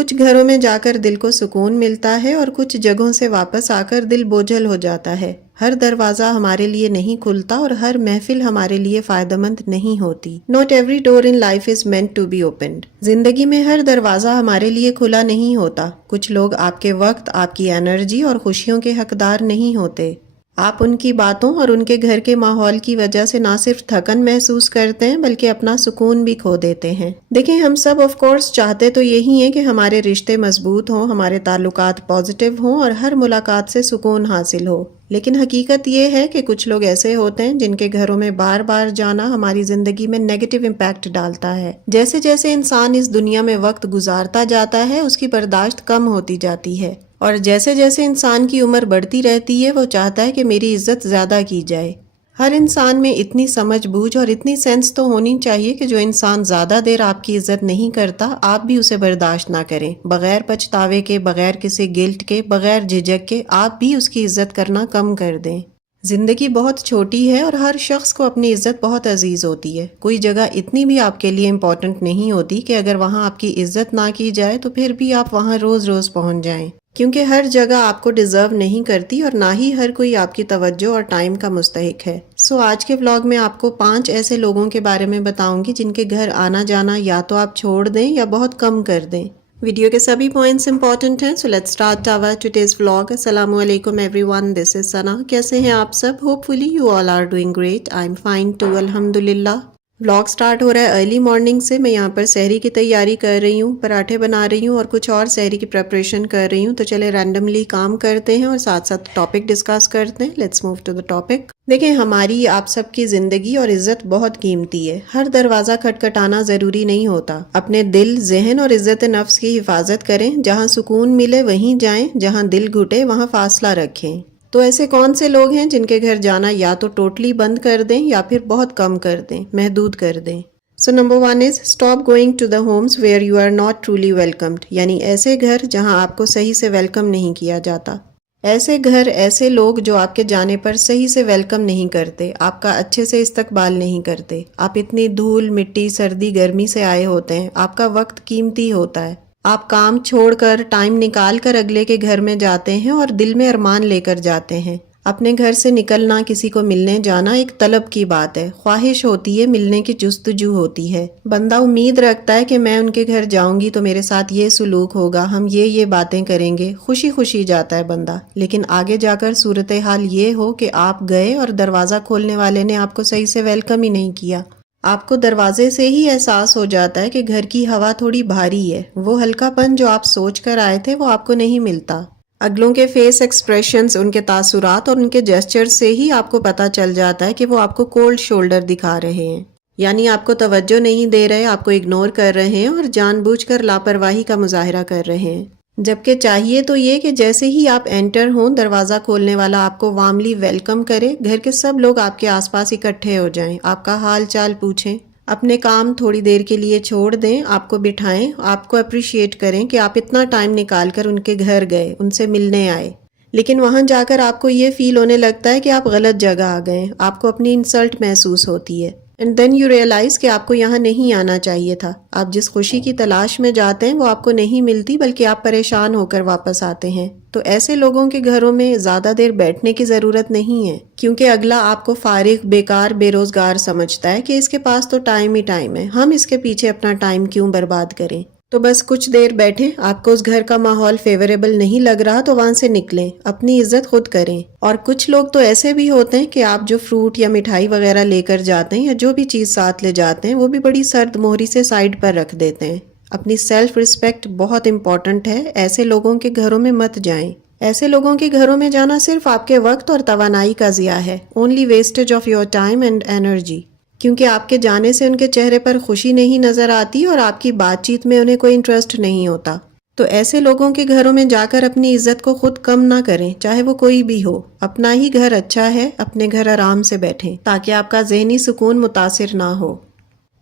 کچھ گھروں میں جا کر دل کو سکون ملتا ہے اور کچھ جگہوں سے واپس آ کر دل بوجھل ہو جاتا ہے۔ ہر دروازہ ہمارے لیے نہیں کھلتا اور ہر محفل ہمارے لیے فائدہ مند نہیں ہوتی۔ Not every door in life is meant to be opened۔ زندگی میں ہر دروازہ ہمارے لیے کھلا نہیں ہوتا۔ کچھ لوگ آپ کے وقت، آپ کی انرجی اور خوشیوں کے حقدار نہیں ہوتے۔ آپ ان کی باتوں اور ان کے گھر کے ماحول کی وجہ سے نہ صرف تھکن محسوس کرتے ہیں بلکہ اپنا سکون بھی کھو دیتے ہیں۔ دیکھیں، ہم سب آف کورس چاہتے تو یہی ہیں کہ ہمارے رشتے مضبوط ہوں، ہمارے تعلقات پازیٹیو ہوں اور ہر ملاقات سے سکون حاصل ہو، لیکن حقیقت یہ ہے کہ کچھ لوگ ایسے ہوتے ہیں جن کے گھروں میں بار بار جانا ہماری زندگی میں نیگیٹو امپیکٹ ڈالتا ہے۔ جیسے جیسے انسان اس دنیا میں وقت گزارتا جاتا ہے اس کی برداشت کم ہوتی جاتی ہے، اور جیسے جیسے انسان کی عمر بڑھتی رہتی ہے وہ چاہتا ہے کہ میری عزت زیادہ کی جائے۔ ہر انسان میں اتنی سمجھ بوجھ اور اتنی سینس تو ہونی چاہیے کہ جو انسان زیادہ دیر آپ کی عزت نہیں کرتا آپ بھی اسے برداشت نہ کریں، بغیر پچھتاوے کے، بغیر کسی گلٹ کے، بغیر جھجک کے آپ بھی اس کی عزت کرنا کم کر دیں۔ زندگی بہت چھوٹی ہے اور ہر شخص کو اپنی عزت بہت عزیز ہوتی ہے۔ کوئی جگہ اتنی بھی آپ کے لیے امپورٹنٹ نہیں ہوتی کہ اگر وہاں آپ کی عزت نہ کی جائے تو پھر بھی آپ وہاں روز روز پہنچ جائیں، کیونکہ ہر جگہ آپ کو ڈیزرو نہیں کرتی اور نہ ہی ہر کوئی آپ کی توجہ اور ٹائم کا مستحق ہے۔ آج کے ولاگ میں آپ کو 5 ایسے لوگوں کے بارے میں بتاؤں گی جن کے گھر آنا جانا یا تو آپ چھوڑ دیں یا بہت کم کر دیں۔ ویڈیو کے سبھی پوائنٹس امپورٹنٹ ہیں، let's start our today's vlog. السلام علیکم ایوری ون، دس از ثنا۔ کیسے ہیں آپ سب؟ Hopefully you all are doing great. I am fine too, الحمدللہ۔ ولاگ سٹارٹ ہو رہا ہے ارلی مارننگ سے۔ میں یہاں پر سحری کی تیاری کر رہی ہوں، پراٹھے بنا رہی ہوں اور کچھ اور سحری کی پریپریشن کر رہی ہوں، تو چلے رینڈملی کام کرتے ہیں اور ساتھ ساتھ ٹاپک ڈسکس کرتے ہیں۔ Let's move to the topic. دیکھیں، ہماری آپ سب کی زندگی اور عزت بہت قیمتی ہے۔ ہر دروازہ کھٹکھٹانا ضروری نہیں ہوتا۔ اپنے دل، ذہن اور عزت نفس کی حفاظت کریں۔ جہاں سکون ملے وہیں جائیں، جہاں دل گھٹے وہاں فاصلہ رکھیں۔ تو ایسے کون سے لوگ ہیں جن کے گھر جانا یا تو ٹوٹلی بند کر دیں یا پھر بہت کم کر دیں، محدود کر دیں؟ Number 1 is stop going to the homes where you are not truly welcomed، یعنی ایسے گھر جہاں آپ کو صحیح سے ویلکم نہیں کیا جاتا۔ ایسے گھر، ایسے لوگ جو آپ کے جانے پر صحیح سے ویلکم نہیں کرتے، آپ کا اچھے سے استقبال نہیں کرتے۔ آپ اتنی دھول مٹی سردی گرمی سے آئے ہوتے ہیں، آپ کا وقت قیمتی ہوتا ہے، آپ کام چھوڑ کر ٹائم نکال کر اگلے کے گھر میں جاتے ہیں اور دل میں ارمان لے کر جاتے ہیں۔ اپنے گھر سے نکلنا، کسی کو ملنے جانا ایک طلب کی بات ہے، خواہش ہوتی ہے، ملنے کی جستجو ہوتی ہے۔ بندہ امید رکھتا ہے کہ میں ان کے گھر جاؤں گی تو میرے ساتھ یہ سلوک ہوگا، ہم یہ باتیں کریں گے، خوشی خوشی جاتا ہے بندہ۔ لیکن آگے جا کر صورتحال یہ ہو کہ آپ گئے اور دروازہ کھولنے والے نے آپ کو صحیح سے ویلکم ہی نہیں کیا۔ آپ کو دروازے سے ہی احساس ہو جاتا ہے کہ گھر کی ہوا تھوڑی بھاری ہے، وہ ہلکا پن جو آپ سوچ کر آئے تھے وہ آپ کو نہیں ملتا۔ اگلوں کے فیس ایکسپریشنز، ان کے تاثرات اور ان کے جیسچر سے ہی آپ کو پتہ چل جاتا ہے کہ وہ آپ کو کولڈ شولڈر دکھا رہے ہیں، یعنی آپ کو توجہ نہیں دے رہے، آپ کو اگنور کر رہے ہیں اور جان بوجھ کر لاپرواہی کا مظاہرہ کر رہے ہیں۔ جبکہ چاہیے تو یہ کہ جیسے ہی آپ انٹر ہوں دروازہ کھولنے والا آپ کو وارملی ویلکم کرے، گھر کے سب لوگ آپ کے آس پاس اکٹھے ہو جائیں، آپ کا حال چال پوچھیں، اپنے کام تھوڑی دیر کے لیے چھوڑ دیں، آپ کو بٹھائیں، آپ کو اپریشیٹ کریں کہ آپ اتنا ٹائم نکال کر ان کے گھر گئے، ان سے ملنے آئے۔ لیکن وہاں جا کر آپ کو یہ فیل ہونے لگتا ہے کہ آپ غلط جگہ آ گئے، آپ کو اپنی انسلٹ محسوس ہوتی ہے۔ اینڈ دین یو ریئلائز کہ آپ کو یہاں نہیں آنا چاہیے تھا۔ آپ جس خوشی کی تلاش میں جاتے ہیں وہ آپ کو نہیں ملتی، بلکہ آپ پریشان ہو کر واپس آتے ہیں۔ تو ایسے لوگوں کے گھروں میں زیادہ دیر بیٹھنے کی ضرورت نہیں ہے، کیونکہ اگلا آپ کو فارغ، بیکار، بے روزگار سمجھتا ہے کہ اس کے پاس تو ٹائم ہی ٹائم ہے، ہم اس کے پیچھے اپنا ٹائم کیوں برباد کریں؟ تو بس کچھ دیر بیٹھیں، آپ کو اس گھر کا ماحول فیوریبل نہیں لگ رہا تو وہاں سے نکلیں، اپنی عزت خود کریں۔ اور کچھ لوگ تو ایسے بھی ہوتے ہیں کہ آپ جو فروٹ یا مٹھائی وغیرہ لے کر جاتے ہیں یا جو بھی چیز ساتھ لے جاتے ہیں وہ بھی بڑی سرد مہری سے سائڈ پر رکھ دیتے ہیں۔ اپنی سیلف ریسپیکٹ بہت امپورٹنٹ ہے، ایسے لوگوں کے گھروں میں مت جائیں۔ ایسے لوگوں کے گھروں میں جانا صرف آپ کے وقت اور توانائی کا ضیاع ہے، only wastage of your time and energy, کیونکہ آپ کے جانے سے ان کے چہرے پر خوشی نہیں نظر آتی اور آپ کی بات چیت میں انہیں کوئی انٹرسٹ نہیں ہوتا۔ تو ایسے لوگوں کے گھروں میں جا کر اپنی عزت کو خود کم نہ کریں، چاہے وہ کوئی بھی ہو۔ اپنا ہی گھر اچھا ہے، اپنے گھر آرام سے بیٹھیں تاکہ آپ کا ذہنی سکون متاثر نہ ہو۔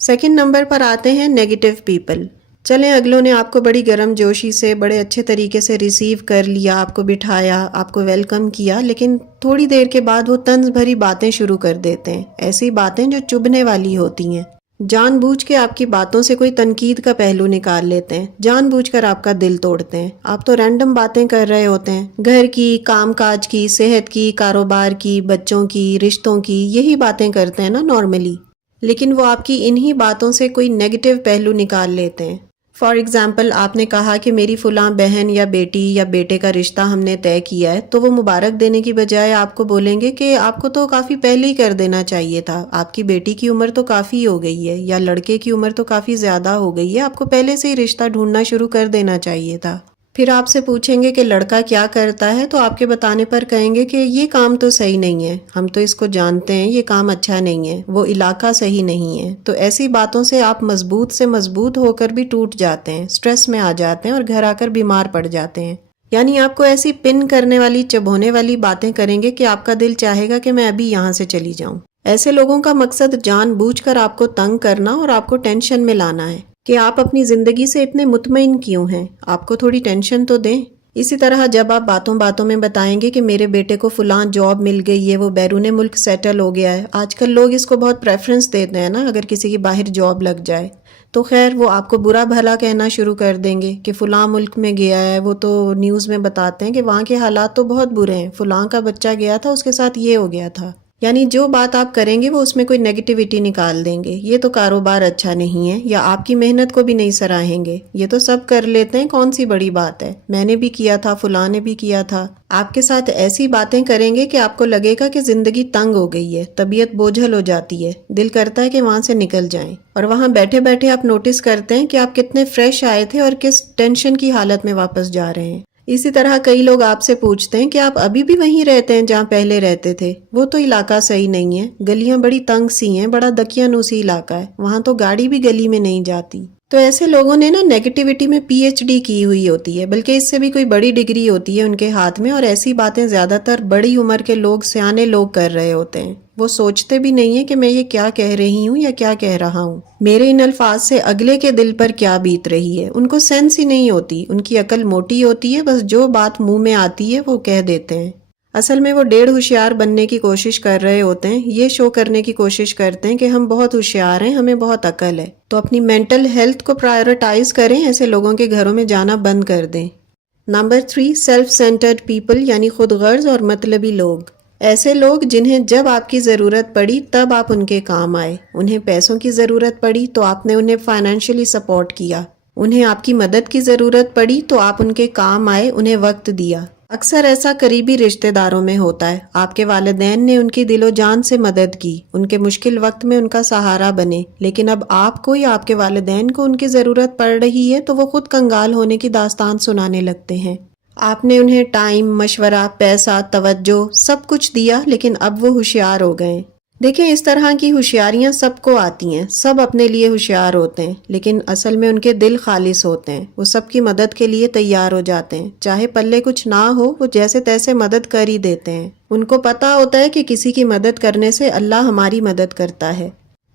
سیکنڈ نمبر پر آتے ہیں نیگیٹو پیپل۔ چلیں، اگلوں نے آپ کو بڑی گرم جوشی سے، بڑے اچھے طریقے سے ریسیو کر لیا، آپ کو بٹھایا، آپ کو ویلکم کیا، لیکن تھوڑی دیر کے بعد وہ طنز بھری باتیں شروع کر دیتے ہیں، ایسی باتیں جو چبھنے والی ہوتی ہیں۔ جان بوجھ کے آپ کی باتوں سے کوئی تنقید کا پہلو نکال لیتے ہیں، جان بوجھ کر آپ کا دل توڑتے ہیں۔ آپ تو رینڈم باتیں کر رہے ہوتے ہیں، گھر کی، کام کاج کی، صحت کی، کاروبار کی، بچوں کی، رشتوں کی، یہی باتیں کرتے ہیں نا نارملی، لیکن وہ آپ کی انہی باتوں سے کوئی نیگیٹو پہلو نکال لیتے ہیں۔ فار ایگزامپل، آپ نے کہا کہ میری فلاں بہن یا بیٹی یا بیٹے کا رشتہ ہم نے طے کیا ہے، تو وہ مبارک دینے کی بجائے آپ کو بولیں گے کہ آپ کو تو کافی پہلے ہی کر دینا چاہیے تھا، آپ کی بیٹی کی عمر تو کافی ہو گئی ہے یا لڑکے کی عمر تو کافی زیادہ ہو گئی ہے، آپ کو پہلے سے ہی رشتہ ڈھونڈنا شروع کر دینا چاہیے تھا۔ پھر آپ سے پوچھیں گے کہ لڑکا کیا کرتا ہے، تو آپ کے بتانے پر کہیں گے کہ یہ کام تو صحیح نہیں ہے، ہم تو اس کو جانتے ہیں، یہ کام اچھا نہیں ہے، وہ علاقہ صحیح نہیں ہے۔ تو ایسی باتوں سے آپ مضبوط سے مضبوط ہو کر بھی ٹوٹ جاتے ہیں، سٹریس میں آ جاتے ہیں اور گھر آ کر بیمار پڑ جاتے ہیں۔ یعنی آپ کو ایسی پن کرنے والی، چبھونے والی باتیں کریں گے کہ آپ کا دل چاہے گا کہ میں ابھی یہاں سے چلی جاؤں۔ ایسے لوگوں کا مقصد جان بوجھ کر آپ کو تنگ کرنا اور آپ کو ٹینشن میں لانا ہے کہ آپ اپنی زندگی سے اتنے مطمئن کیوں ہیں، آپ کو تھوڑی ٹینشن تو دیں۔ اسی طرح جب آپ باتوں باتوں میں بتائیں گے کہ میرے بیٹے کو فلاں جاب مل گئی ہے، وہ بیرون ملک سیٹل ہو گیا ہے، آج کل لوگ اس کو بہت پریفرنس دیتے ہیں نا، اگر کسی کی باہر جاب لگ جائے تو خیر وہ آپ کو برا بھلا کہنا شروع کر دیں گے کہ فلاں ملک میں گیا ہے، وہ تو نیوز میں بتاتے ہیں کہ وہاں کے حالات تو بہت برے ہیں، فلاں کا بچہ گیا تھا، اس کے ساتھ یہ ہو گیا تھا۔ یعنی جو بات آپ کریں گے وہ اس میں کوئی نیگیٹیوٹی نکال دیں گے، یہ تو کاروبار اچھا نہیں ہے، یا آپ کی محنت کو بھی نہیں سراہیں گے، یہ تو سب کر لیتے ہیں، کون سی بڑی بات ہے، میں نے بھی کیا تھا، فلاں نے بھی کیا تھا۔ آپ کے ساتھ ایسی باتیں کریں گے کہ آپ کو لگے گا کہ زندگی تنگ ہو گئی ہے، طبیعت بوجھل ہو جاتی ہے، دل کرتا ہے کہ وہاں سے نکل جائیں، اور وہاں بیٹھے بیٹھے آپ نوٹس کرتے ہیں کہ آپ کتنے فریش آئے تھے اور کس ٹینشن کی حالت میں واپس جا رہے ہیں۔ اسی طرح کئی لوگ آپ سے پوچھتے ہیں کہ آپ ابھی بھی وہیں رہتے ہیں جہاں پہلے رہتے تھے، وہ تو علاقہ صحیح نہیں ہے، گلیاں بڑی تنگ سی ہیں، بڑا دکیانوسی علاقہ ہے، وہاں تو گاڑی بھی گلی میں نہیں جاتی۔ تو ایسے لوگوں نے نا نیگیٹیوٹی میں پی ایچ ڈی کی ہوئی ہوتی ہے، بلکہ اس سے بھی کوئی بڑی ڈگری ہوتی ہے ان کے ہاتھ میں، اور ایسی باتیں زیادہ تر بڑی عمر کے لوگ، سیانے لوگ کر رہے ہوتے ہیں۔ وہ سوچتے بھی نہیں ہیں کہ میں یہ کیا کہہ رہی ہوں یا کیا کہہ رہا ہوں، میرے ان الفاظ سے اگلے کے دل پر کیا بیت رہی ہے، ان کو سینس ہی نہیں ہوتی، ان کی عقل موٹی ہوتی ہے، بس جو بات منہ میں آتی ہے وہ کہہ دیتے ہیں۔ اصل میں وہ ڈیڑھ ہوشیار بننے کی کوشش کر رہے ہوتے ہیں، یہ شو کرنے کی کوشش کرتے ہیں کہ ہم بہت ہوشیار ہیں، ہمیں بہت عقل ہے۔ تو اپنی مینٹل ہیلتھ کو پرائیورٹائز کریں، ایسے لوگوں کے گھروں میں جانا بند کر دیں۔ نمبر 3، سیلف سینٹرڈ پیپل، یعنی خود غرض اور مطلبی لوگ۔ ایسے لوگ جنہیں جب آپ کی ضرورت پڑی تب آپ ان کے کام آئے، انہیں پیسوں کی ضرورت پڑی تو آپ نے انہیں فائنینشلی سپورٹ کیا، انہیں آپ کی مدد کی ضرورت پڑی تو آپ ان کے کام آئے، انہیں وقت دیا۔ اکثر ایسا قریبی رشتہ داروں میں ہوتا ہے، آپ کے والدین نے ان کی دل و جان سے مدد کی، ان کے مشکل وقت میں ان کا سہارا بنے، لیکن اب آپ کو یا آپ کے والدین کو ان کی ضرورت پڑ رہی ہے تو وہ خود کنگال ہونے کی داستان سنانے لگتے ہیں۔ آپ نے انہیں ٹائم، مشورہ، پیسہ، توجہ سب کچھ دیا، لیکن اب وہ ہوشیار ہو گئے۔ دیکھیں، اس طرح کی ہوشیاریاں سب کو آتی ہیں، سب اپنے لیے ہوشیار ہوتے ہیں، لیکن اصل میں ان کے دل خالص ہوتے ہیں، وہ سب کی مدد کے لیے تیار ہو جاتے ہیں، چاہے پلے کچھ نہ ہو وہ جیسے تیسے مدد کر ہی دیتے ہیں۔ ان کو پتا ہوتا ہے کہ کسی کی مدد کرنے سے اللہ ہماری مدد کرتا ہے،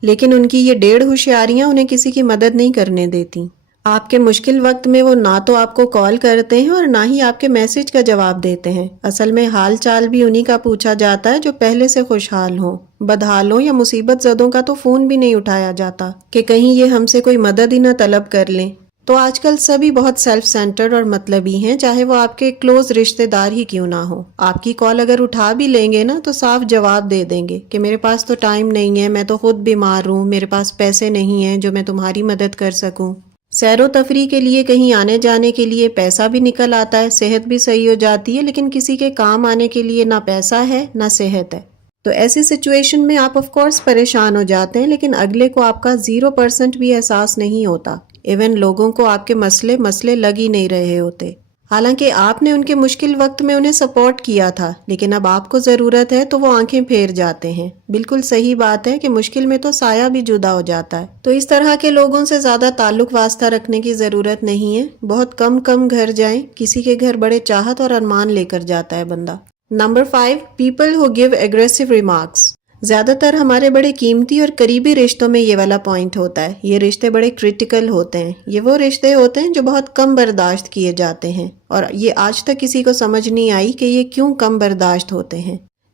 لیکن ان کی یہ ڈیڑھ ہوشیاریاں انہیں کسی کی مدد نہیں کرنے دیتی۔ آپ کے مشکل وقت میں وہ نہ تو آپ کو کال کرتے ہیں اور نہ ہی آپ کے میسج کا جواب دیتے ہیں، اصل میں حال چال بھی انہی کا پوچھا جاتا ہے جو پہلے سے خوشحال ہوں، بدحالوں یا مصیبت زدوں کا تو فون بھی نہیں اٹھایا جاتا کہ کہیں یہ ہم سے کوئی مدد ہی نہ طلب کر لیں۔ تو آج کل سبھی بہت سیلف سینٹرڈ اور مطلبی ہیں، چاہے وہ آپ کے کلوز رشتہ دار ہی کیوں نہ ہو۔ آپ کی کال اگر اٹھا بھی لیں گے نا تو صاف جواب دے دیں گے کہ میرے پاس تو ٹائم نہیں ہے، میں تو خود بیمار ہوں، میرے پاس پیسے نہیں ہیں جو میں تمہاری مدد کر سکوں۔ سیر و تفریح کے لیے کہیں آنے جانے کے لیے پیسہ بھی نکل آتا ہے، صحت بھی صحیح ہو جاتی ہے، لیکن کسی کے کام آنے کے لیے نہ پیسہ ہے نہ صحت ہے۔ تو ایسی سچویشن میں آپ آف کورس پریشان ہو جاتے ہیں، لیکن اگلے کو آپ کا 0% بھی احساس نہیں ہوتا، ایون لوگوں کو آپ کے مسئلے لگ ہی نہیں رہے ہوتے، حالانکہ آپ نے ان کے مشکل وقت میں انہیں سپورٹ کیا تھا، لیکن اب آپ کو ضرورت ہے تو وہ آنکھیں پھیر جاتے ہیں۔ بالکل صحیح بات ہے کہ مشکل میں تو سایہ بھی جدا ہو جاتا ہے۔ تو اس طرح کے لوگوں سے زیادہ تعلق واسطہ رکھنے کی ضرورت نہیں ہے، بہت کم گھر جائیں، کسی کے گھر بڑے چاہت اور ارمان لے کر جاتا ہے بندہ۔ Number 5، people who give aggressive remarks. زیادہ تر ہمارے بڑے قیمتی اور قریبی رشتوں میں یہ والا پوائنٹ ہوتا ہے، یہ رشتے بڑے کرٹیکل ہوتے ہیں، یہ وہ رشتے ہوتے ہیں جو بہت کم برداشت کیے جاتے ہیں، اور یہ آج تک کسی کو سمجھ نہیں آئی کہ یہ کیوں کم برداشت ہوتے ہیں۔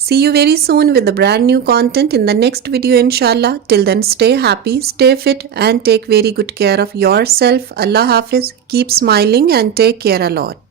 See you very soon with the brand new content in the next video inshallah. Till then, stay happy, stay fit and take very good care of yourself. Allah Hafiz. Keep smiling and take care a lot.